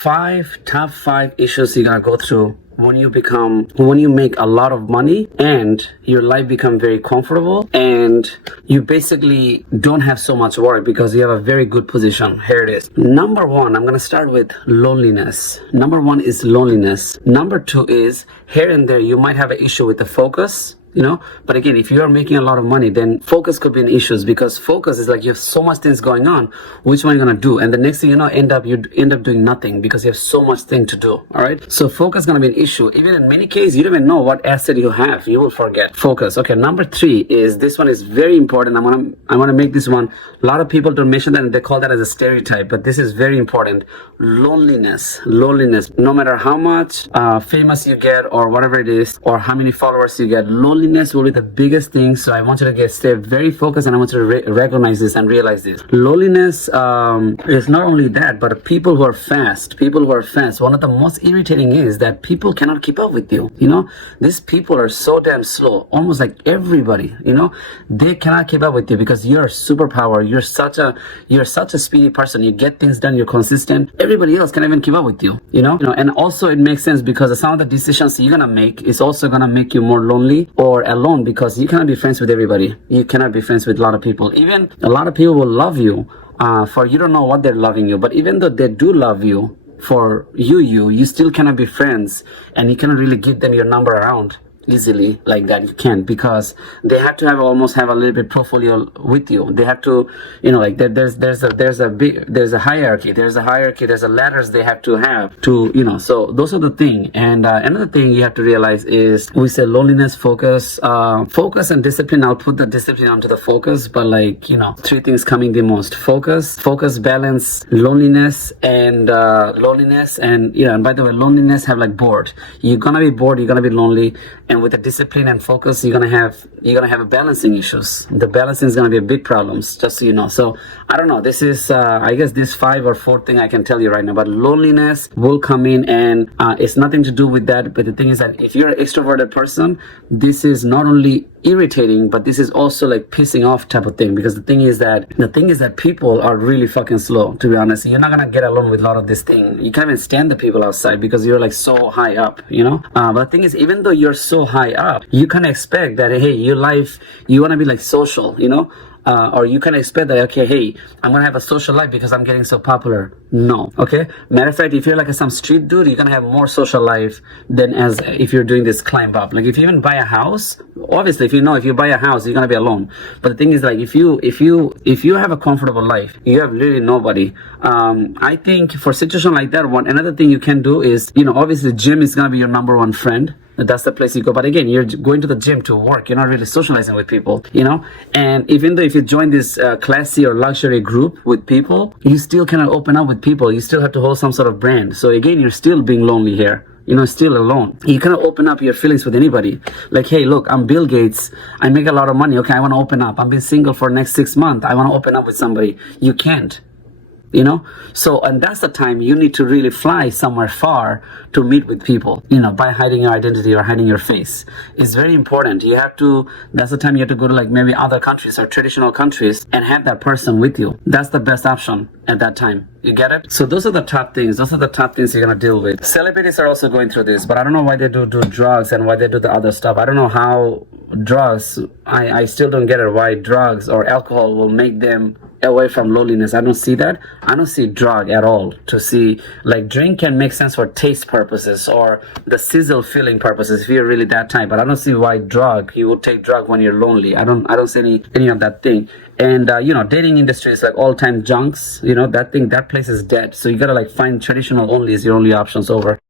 top five issues you're gonna go through when you make a lot of money and your life become very comfortable and you basically don't have so much work because you have a very good position. Here it is. Number one, I'm gonna start with loneliness. Number one is loneliness. Number two is here and there you might have an issue with the focus. But again, if you are making a lot of money, then focus could be an issue because focus is like you have so much things going on. Which one are you gonna do? And the next thing you end up doing nothing because you have so much thing to do. All right. So focus is gonna be an issue. Even in many cases, you don't even know what asset you have. You will forget focus. Okay. Number three is this one is very important. I wanna make this one. A lot of people don't mention that and they call that as a stereotype, but this is very important. Loneliness. No matter how much famous you get or whatever it is, or how many followers you get, loneliness will be the biggest thing. So I want you to stay very focused and I want you to recognize this and realize this. Loneliness is not only that, but people who are fast, one of the most irritating is that people cannot keep up with you. These people are so damn slow, almost like everybody, they cannot keep up with you because you're a superpower. You're such a speedy person. You get things done. You're consistent. Everybody else can't even keep up with you, and also it makes sense because some of the decisions you're going to make is also going to make you more lonely or alone because you cannot be friends with everybody. You cannot be friends with a lot of people. Even a lot of people will love you for you don't know what they're loving you, but even though they do love you for you still cannot be friends and you cannot really give them your number around easily like that. You can't because they have to almost have a little bit portfolio with you. They have to, there's a hierarchy. There's a ladders they have to have to, so those are the thing. And another thing you have to realize is we say loneliness, focus and discipline. I'll put the discipline onto the focus, but three things coming the most: focus, balance, loneliness, and and by the way, loneliness have bored. You're gonna be bored. You're gonna be lonely. And with the discipline and focus, you're gonna have a balancing issues. The balancing is gonna be a big problem, just so you know. So I don't know. This is I guess this 5 or 4 thing I can tell you right now. But loneliness will come in, and it's nothing to do with that. But the thing is that if you're an extroverted person, this is not only irritating, but this is also pissing off type of thing. Because the thing is that people are really fucking slow. To be honest, you're not gonna get along with a lot of this thing. You can't even stand the people outside because you're so high up. But the thing is, even though you're so high up, you can expect that hey, your life, you want to be social, or you can expect that okay, hey, I'm gonna have a social life because I'm getting so popular. No, okay. Matter of fact, if you're some street dude, you're gonna have more social life than as if you're doing this climb up. If you even buy a house, obviously, if you buy a house, you're gonna be alone. But the thing is, if you have a comfortable life, you have really nobody. I think for a situation like that, another thing you can do is, obviously, gym is gonna be your number one friend. That's the place you go. But again, you're going to the gym to work. You're not really socializing with people, And even though if you join this classy or luxury group with people, you still cannot open up with people. You still have to hold some sort of brand. So again, you're still being lonely here. Still alone. You cannot open up your feelings with anybody. Hey, look, I'm Bill Gates. I make a lot of money. Okay, I want to open up. I've been single for the next 6 months. I want to open up with somebody. You can't. So, and that's the time you need to really fly somewhere far to meet with people, by hiding your identity or hiding your face. It's very important. That's the time you have to go to maybe other countries or traditional countries and have that person with you. That's the best option at that time. You get it? So those are the top things. Those are the top things you're going to deal with. Celebrities are also going through this, but I don't know why they do drugs and why they do the other stuff. I don't know how drugs, I still don't get it, why drugs or alcohol will make them away from loneliness. I don't see that. I don't see drug at all. To see drink can make sense for taste purposes or the sizzle feeling purposes if you're really that type. But I don't see why you would take drug when you're lonely. I don't see any of that thing. And dating industry is all time junks. That place is dead. So you gotta find traditional only is your only options over.